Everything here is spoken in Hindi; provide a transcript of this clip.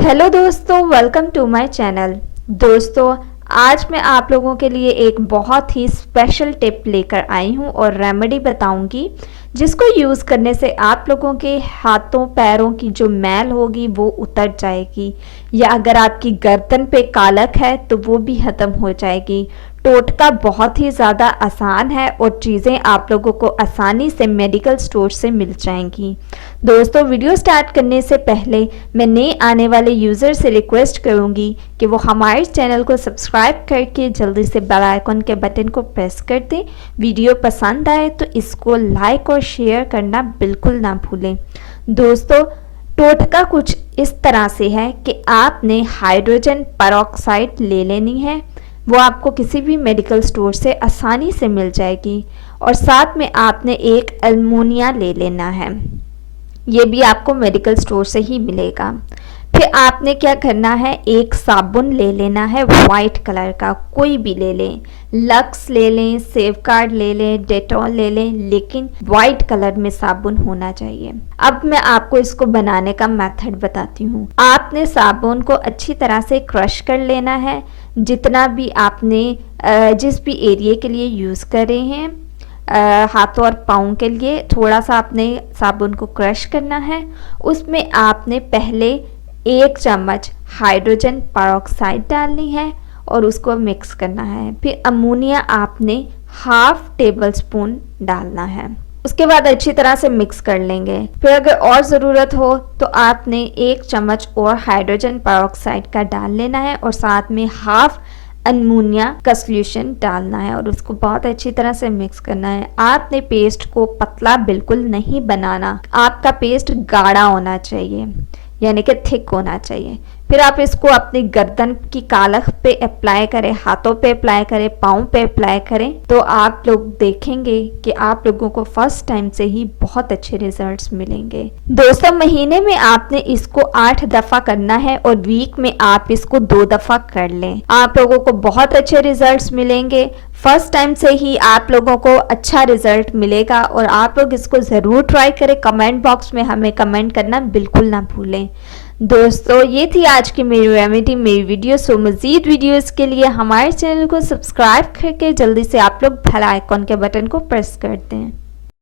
हेलो दोस्तों, वेलकम टू माय चैनल। दोस्तों, आज मैं आप लोगों के लिए एक बहुत ही स्पेशल टिप लेकर आई हूँ और रेमेडी बताऊंगी जिसको यूज़ करने से आप लोगों के हाथों पैरों की जो मैल होगी वो उतर जाएगी, या अगर आपकी गर्दन पे कालक है तो वो भी ख़त्म हो जाएगी। टोटका बहुत ही ज़्यादा आसान है और चीज़ें आप लोगों को आसानी से मेडिकल स्टोर से मिल जाएंगी। दोस्तों, वीडियो स्टार्ट करने से पहले मैं नए आने वाले यूज़र से रिक्वेस्ट करूंगी कि वो हमारे चैनल को सब्सक्राइब करके जल्दी से बेल आइकन के बटन को प्रेस कर दें। वीडियो पसंद आए तो इसको लाइक और शेयर करना बिल्कुल ना भूलें। दोस्तों, टोटका कुछ इस तरह से है कि आपने हाइड्रोजन पेरोक्साइड ले लेनी है। वो आपको किसी भी मेडिकल स्टोर से आसानी से मिल जाएगी और साथ में आपने एक अमोनिया ले लेना है। ये भी आपको मेडिकल स्टोर से ही मिलेगा। फिर आपने क्या करना है, एक साबुन ले लेना है वाइट कलर का, कोई भी ले लें, लक्स ले लें, सेफगार्ड ले लें, डेटॉल ले लें, लेकिन वाइट कलर में साबुन होना चाहिए। अब मैं आपको इसको बनाने का मेथड बताती हूँ। आपने साबुन को अच्छी तरह से क्रश कर लेना है, जितना भी आपने जिस भी एरिया के लिए यूज़ कर रहे हैं, हाथों और पाँव के लिए थोड़ा सा आपने साबुन को क्रश करना है। उसमें आपने पहले 1 चम्मच हाइड्रोजन पेरोक्साइड डालनी है और उसको मिक्स करना है। फिर अमोनिया आपने हाफ टेबल स्पून डालना है। उसके बाद अच्छी तरह से मिक्स कर लेंगे। फिर अगर और ज़रूरत हो तो आपने 1 चम्मच और हाइड्रोजन पेरोक्साइड का डाल लेना है और साथ में हाफ अमोनिया का सॉल्यूशन डालना है और उसको बहुत अच्छी तरह से मिक्स करना है। आपने पेस्ट को पतला बिल्कुल नहीं बनाना, आपका पेस्ट गाढ़ा होना चाहिए, यानी कि थिक होना चाहिए। फिर आप इसको अपनी गर्दन की कालख पे अप्लाई करें, हाथों पे अप्लाई करें, पाँव पे अप्लाई करें, तो आप लोग देखेंगे कि आप लोगों को फर्स्ट टाइम से ही बहुत अच्छे रिजल्ट्स मिलेंगे। दोस्तों, महीने में आपने इसको 8 दफ़ा करना है और वीक में आप इसको 2 दफ़ा कर लें। आप लोगों को बहुत अच्छे रिजल्ट्स मिलेंगे। फर्स्ट टाइम से ही आप लोगों को अच्छा रिजल्ट मिलेगा और आप लोग इसको ज़रूर ट्राई करें। कमेंट बॉक्स में हमें कमेंट करना बिल्कुल ना भूलें। दोस्तों, ये थी आज की मेरी रेमेडी, मेरी वीडियो। सो मज़ीद वीडियोस के लिए हमारे चैनल को सब्सक्राइब करके जल्दी से आप लोग बेल आइकन के बटन को प्रेस कर दें।